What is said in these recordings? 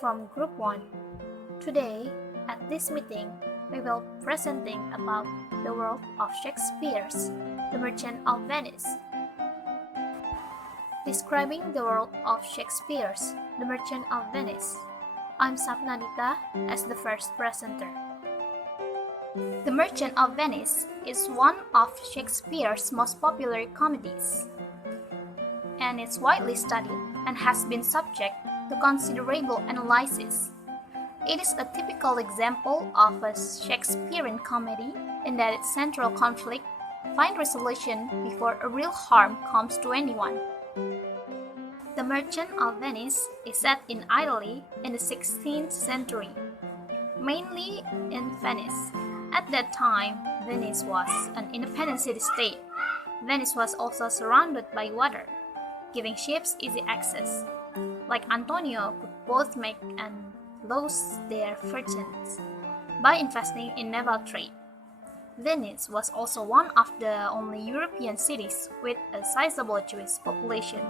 from Group 1. Today, at this meeting, we will presenting about the world of Shakespeare's The Merchant of Venice. Describing the world of Shakespeare's The Merchant of Venice. I'm Sapnadita as the first presenter. The Merchant of Venice is one of Shakespeare's most popular comedies, and it's widely studied and has been subject to considerable analysis. It is a typical example of a Shakespearean comedy in that its central conflict finds resolution before a real harm comes to anyone. The Merchant of Venice is set in Italy in the 16th century, mainly in Venice. At that time, Venice was an independent city-state. Venice was also surrounded by water, giving ships easy access. Like Antonio could both make and lose their fortunes by investing in naval trade. Venice was also one of the only European cities with a sizable Jewish population.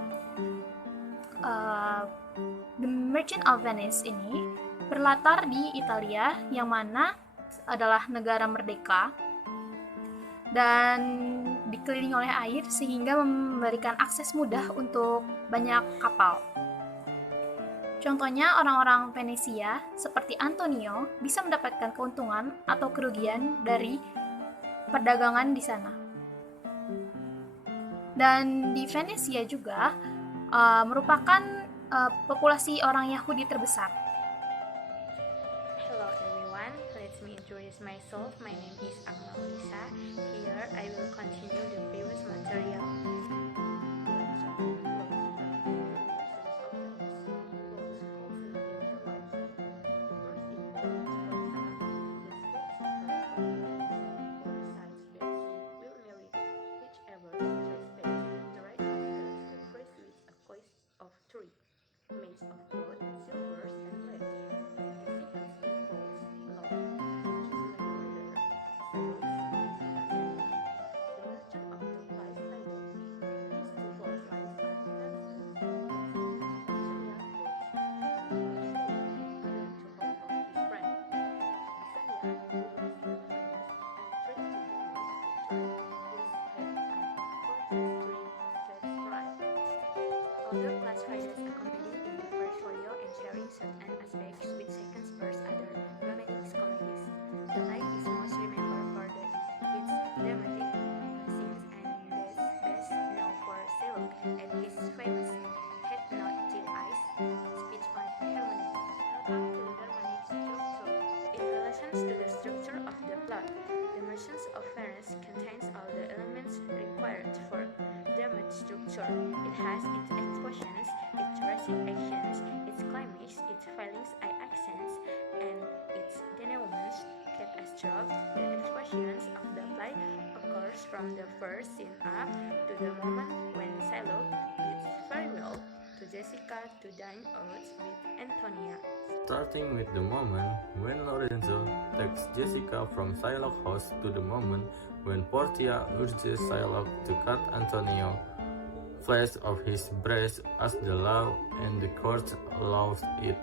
The Merchant of Venice ini berlatar di Italia yang mana adalah negara merdeka dan dikelilingi oleh air sehingga memberikan akses mudah untuk banyak kapal. Contohnya orang-orang Venesia seperti Antonio bisa mendapatkan keuntungan atau kerugian dari perdagangan di sana. Dan di Venesia juga merupakan populasi orang Yahudi terbesar. Hello everyone, let me introduce myself. My name is Akmal Lisa. Here I will continue the previous material. Although classified as a comedy in the first folio and sharing certain aspects with second spurs other romantic comedies, the life is most remembered for its dramatic scenes and is best known for Shylock and his famous "Head Not Till Eyes" speech on harmony. Welcome to dramatic structure. In relation to the structure of the plot, The Merchant of Venice contains all the elements required for dramatic structure. It has its expressions, its dressing actions, its climax, its feelings, accents, and its denouements. Kept as job, the expressions of the play occurs from the first scene up to the moment when Shylock bids farewell to Jessica to dine out with Antonia. Starting with the moment when Lorenzo takes Jessica from Shylock's house to the moment when Portia urges Shylock to cut Antonio flesh of his breast as the law and the court allows it,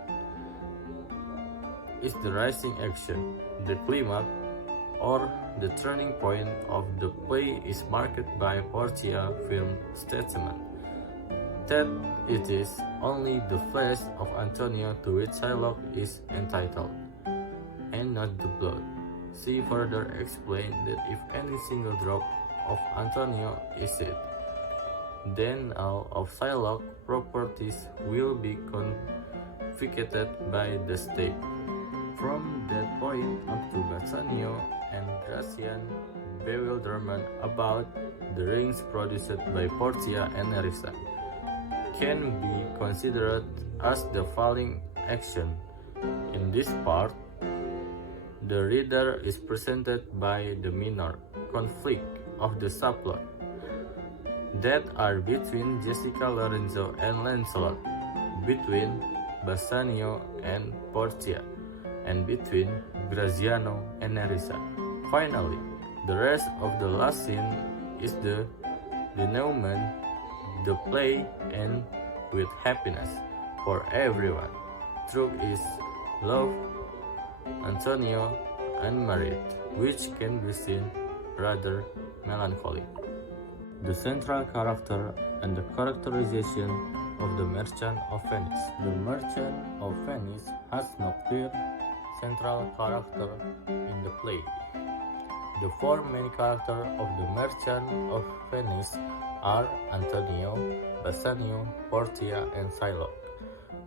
is the rising action. The climax, or the turning point of the play, is marked by Portia's firm statement that it is only the flesh of Antonio to which Shylock is entitled, and not the blood. She further explained that if any single drop of Antonio is shed, then all of Shylock's properties will be confiscated by the state. From that point up to Bassanio and Gracian bewilderment about the rings produced by Portia and Nerissa can be considered as the falling action. In this part, the reader is presented by the minor conflict of the subplot that are between Jessica, Lorenzo, and Lancelot, between Bassanio and Portia, and between Graziano and Nerissa. Finally, the rest of the last scene is the denouement. The play ends with happiness for everyone. trope is love, Antonio, and married, which can be seen rather melancholic. The central character and the characterization of the Merchant of Venice. The Merchant of Venice has no clear central character in the play. The four main characters of the Merchant of Venice are Antonio, Bassanio, Portia, and Shylock.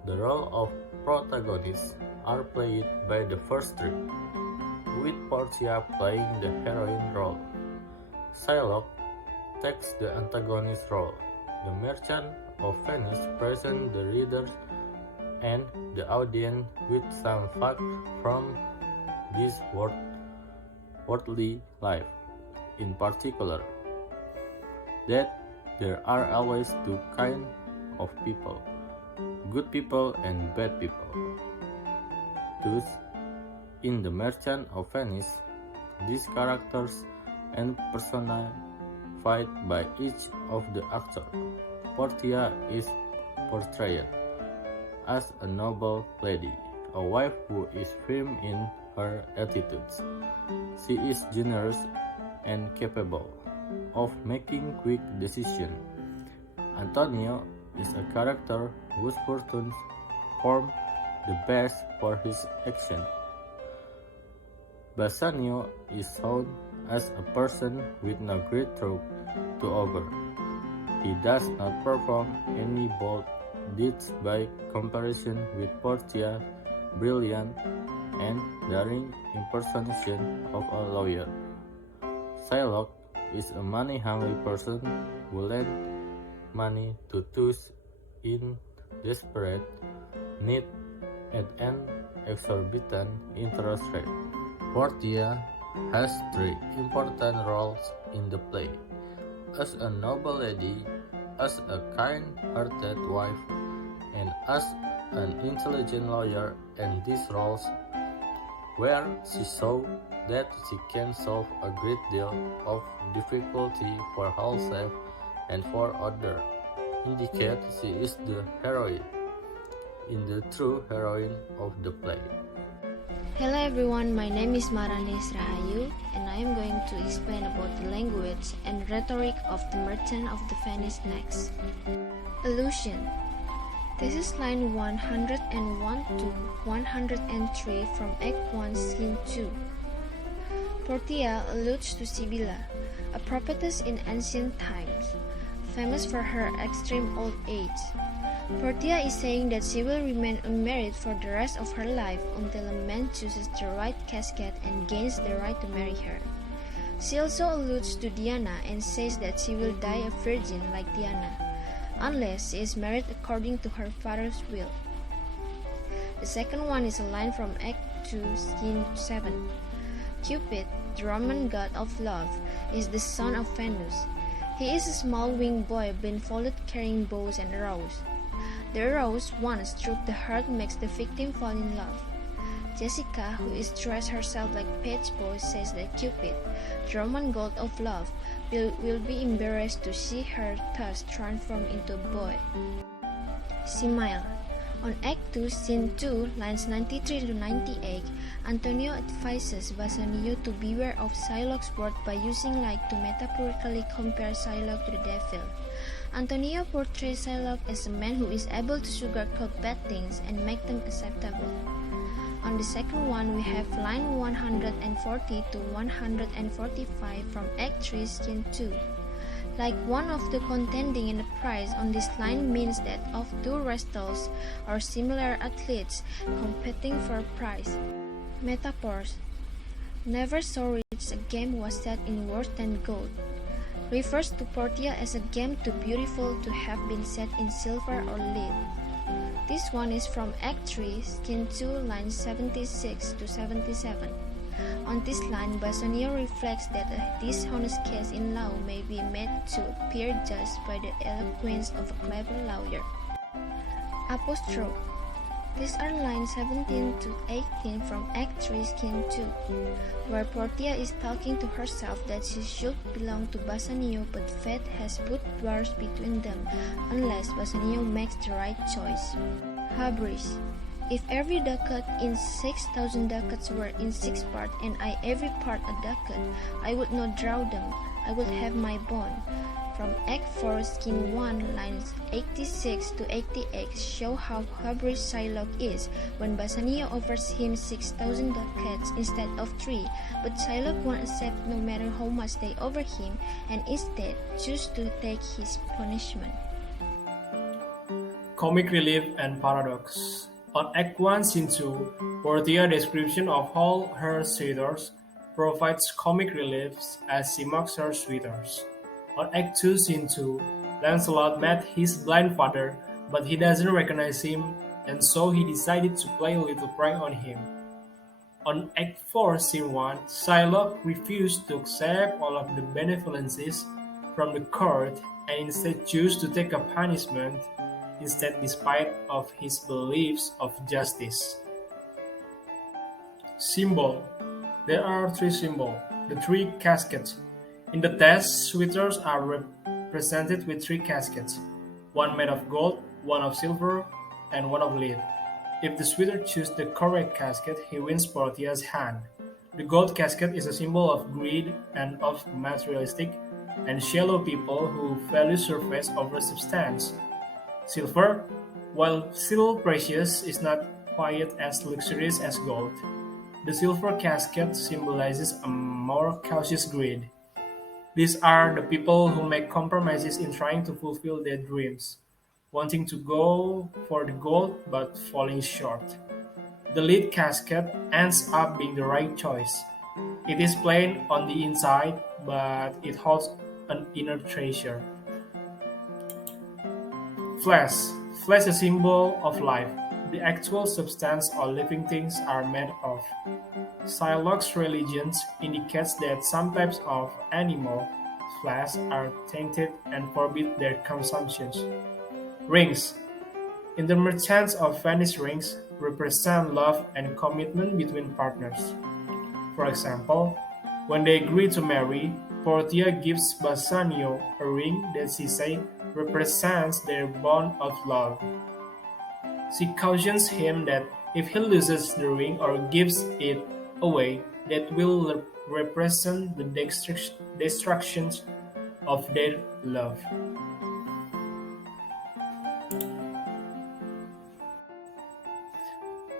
The role of protagonists are played by the first three, with Portia playing the heroine role. Shylock takes the antagonist role. The Merchant of Venice presents the readers and the audience with some facts from this worldly life. In particular, that there are always two kinds of people, good people and bad people. Thus, in The Merchant of Venice, these characters and personae fight by each of the actors. Portia is portrayed as a noble lady, a wife who is firm in her attitudes. She is generous and capable of making quick decisions. Antonio is a character whose fortunes form the base for his action. Bassanio is shown as a person with no great truth to offer. He does not perform any bold deeds by comparison with Portia's brilliant and daring impersonation of a lawyer. Shylock is a money-hungry person who lends money to those in desperate need at an exorbitant interest rate. Portia has three important roles in the play: as a noble lady, as a kind-hearted wife, and as an intelligent lawyer. And these roles, where she shows that she can solve a great deal of difficulty for herself and for others, indicate she is the heroine in the true heroine of the play. Hello everyone, my name is Maranes Rahayu and I am going to explain about the language and rhetoric of The Merchant of Venice next. Allusion. This is line 101 to 103 from Act 1, Scene 2. Portia alludes to Sibylla, a prophetess in ancient times, famous for her extreme old age. Portia is saying that she will remain unmarried for the rest of her life until a man chooses the right casket and gains the right to marry her. She also alludes to Diana and says that she will die a virgin like Diana, unless she is married according to her father's will. The second one is a line from Act 2, Scene 7. Cupid, the Roman god of love, is the son of Venus. He is a small winged boy blindfolded carrying bows and arrows. The arrows, once struck the heart, makes the victim fall in love. Jessica, who is dressed herself like Page Boy, says that Cupid, the Roman god of love, will be embarrassed to see her thus transformed into a boy. Simile. On Act 2, Scene 2, lines 93 to 98, Antonio advises Bassanio to beware of Shylock's word by using like to metaphorically compare Shylock to the devil. Antonio portrays Shylock as a man who is able to sugarcoat bad things and make them acceptable. On the second one, we have line 140 to 145 from Act 3, Scene 2. Like one of the contending in the prize on this line means that of two wrestlers or similar athletes competing for a prize. Metaphors. Never so rich a game was set in worse than gold. Refers to Portia as a game too beautiful to have been set in silver or lead. This one is from Act 3, Scene 2, lines 76 to 77. On this line, Bassanio reflects that a dishonest case in law may be made to appear just by the eloquence of a clever lawyer. Apostrophe. These are lines 17 to 18 from Act 3, Scene 2, where Portia is talking to herself that she should belong to Bassanio, but fate has put bars between them unless Bassanio makes the right choice. Hubris. If every ducat in 6,000 ducats were in 6 parts, and I every part a ducat, I would not draw them, I would have my bond. From Act 4, Scene 1, lines 86 to 88 show how hubris Shylock is when Bassanio offers him 6,000 ducats instead of 3, but Shylock won't accept no matter how much they offer him, and instead choose to take his punishment. Comic relief and paradox. On Act 1, Scene 2, Portia's description of all her suitors provides comic reliefs as she mocks her suitors. On Act 2, Scene 2, Lancelot met his blind father, but he doesn't recognize him, and so he decided to play a little prank on him. On Act 4, Scene 1, Shylock refused to accept all of the benevolences from the court and instead chose to take a punishment despite of his beliefs of justice. Symbol. There are 3 symbols, the 3 caskets. In the test, suitors are represented with 3 caskets, one made of gold, one of silver, and one of lead. If the suitor chooses the correct casket, he wins Portia's hand. The gold casket is a symbol of greed and of materialistic and shallow people who value surface over substance. Silver, while still precious, is not quite as luxurious as gold. The silver casket symbolizes a more cautious greed. These are the people who make compromises in trying to fulfill their dreams, wanting to go for the gold but falling short. The lead casket ends up being the right choice. It is plain on the inside, but it holds an inner treasure. Flesh. Flesh is a symbol of life. The actual substance all living things are made of. Shylock's religion indicates that some types of animal flesh are tainted and forbid their consumption. Rings. In the Merchants of Venice, rings represent love and commitment between partners. For example, when they agree to marry, Portia gives Bassanio a ring that she says represents their bond of love. She cautions him that if he loses the ring or gives it away, that will represent the destruction of their love.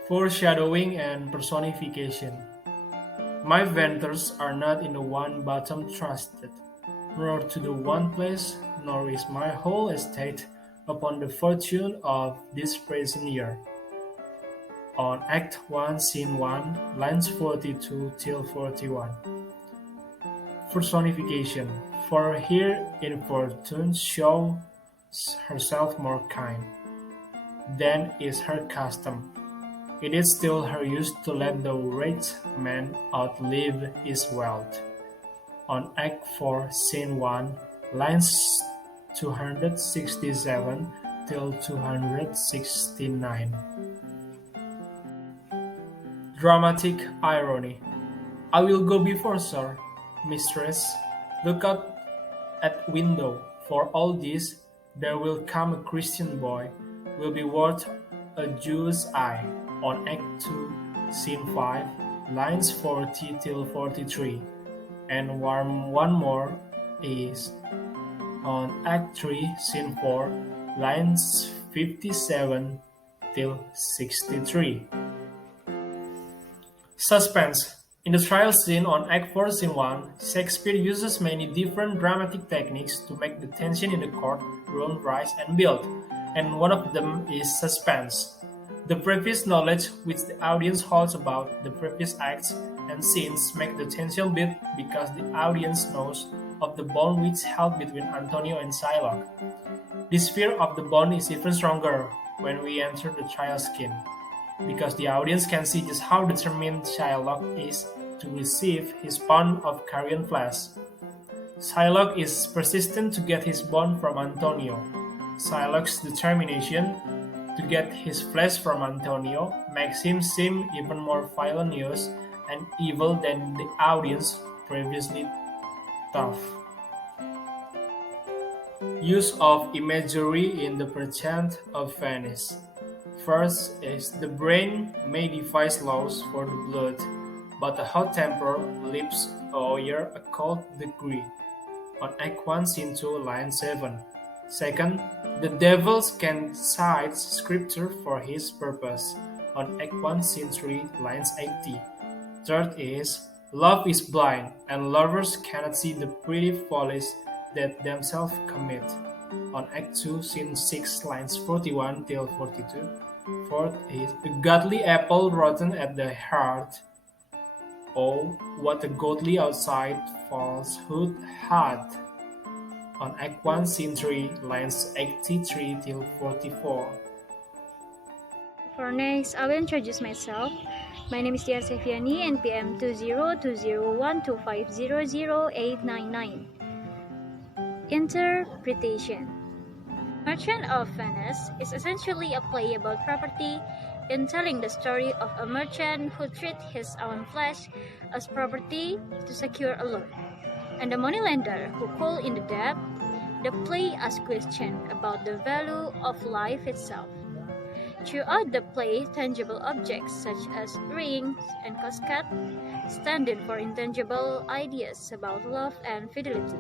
Foreshadowing and personification. My ventures are not in the one bottom trusted, nor to the one place, nor is my whole estate upon the fortune of this present year. On Act 1, Scene 1, lines 42 till 41. Personification. For here Infortune shows herself more kind than is her custom. It is still her use to let the rich man outlive his wealth. On Act 4, Scene 1, lines 267 till 269. Dramatic irony. I will go before, sir. Mistress, look out at window. For all this, there will come a Christian boy, will be worth a Jew's eye. On Act 2, Scene 5, lines 40 till 43. And one more is on Act 3, Scene 4, lines 57 till 63. Suspense. In the trial scene on Act 4, Scene 1, Shakespeare uses many different dramatic techniques to make the tension in the courtroom rise and build, and one of them is suspense. The previous knowledge which the audience holds about the previous acts and scenes make the tension build because the audience knows of the bond which held between Antonio and Shylock. This fear of the bond is even stronger when we enter the trial scene, because the audience can see just how determined Shylock is to receive his pound of carrion flesh. Shylock is persistent to get his bond from Antonio. Shylock's determination to get his flesh from Antonio makes him seem even more villainous and evil than the audience previously thought. Use of imagery in The Merchant of Venice. first is the brain may devise laws for the blood, but a hot temper leaves over a cold degree. On Act 1, Scene 2, line 7. Second, the devil can cite scripture for his purpose. On Act 1, Scene 3, lines 80. Third is, love is blind, and lovers cannot see the pretty follies that themselves commit. On Act 2, Scene 6, lines 41 till 42. Fourth is, a godly apple rotten at the heart. Oh, what a godly outside falsehood had. On Act 1, Scene 3, lines 83 till 44. For next, I will introduce myself. My name is Tia Sefiani, NPM 202012500899. Interpretation. Merchant of Venice is essentially a play about property in telling the story of a merchant who treats his own flesh as property to secure a loan, and the moneylender who calls in the debt. The play asks questions about the value of life itself. Throughout the play, tangible objects such as rings and casket stand in for intangible ideas about love and fidelity.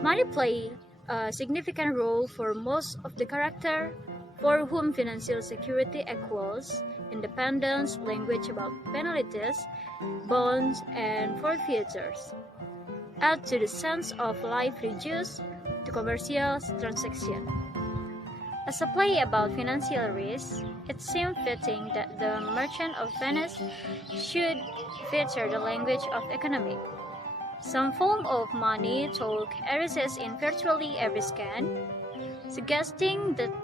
Money plays a significant role for most of the characters, for whom financial security equals independence, language about penalties, bonds, and forfeitures. Add to the sense of life reduced to commercial transaction. As a play about financial risk, it seems fitting that The Merchant of Venice should feature the language of economy. Some form of money talk arises in virtually every scan, suggesting that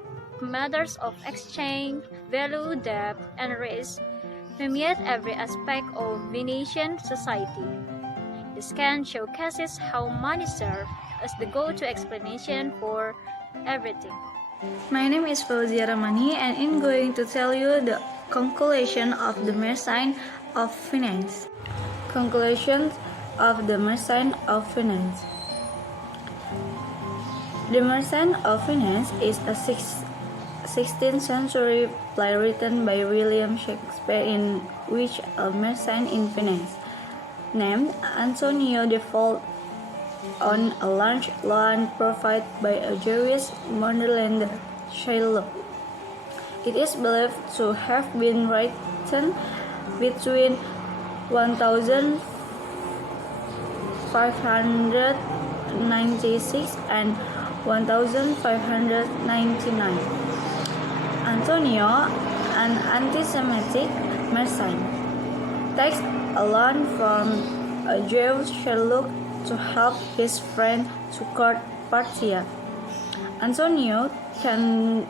matters of exchange, value, debt, and risk permeate every aspect of Venetian society. The scan showcases how money serves as the go-to explanation for everything. My name is Fauzia Ramani, and I'm going to tell you the conclusion of the Merchant of Venice. Conclusion of the Merchant of Venice. The Merchant of Venice is a 16th century play written by William Shakespeare in which a merchant in Venice, named Antonio defaulted on a large loan provided by a Jewish moneylender, Shiloh. It is believed to have been written between 1596 and 1599. Antonio, an anti-Semitic merchant, takes a loan from a Jewish Sherlock to help his friend to court Parthia. Antonio can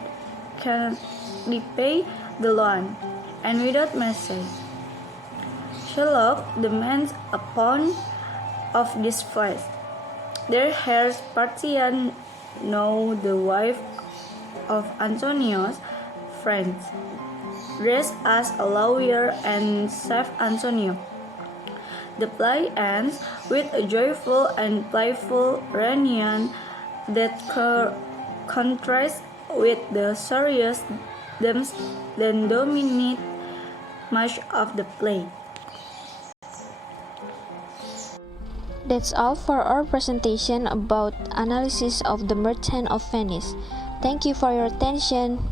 repay the loan, and without mercy, Sherlock demands a pound of this flesh. Their heirs Parthia, now the wife of Antonio's friend, dressed as a lawyer and saves Antonio. The play ends with a joyful and playful reunion that contrasts with the serious themes that dominate much of the play. That's all for our presentation about analysis of The Merchant of Venice. Thank you for your attention.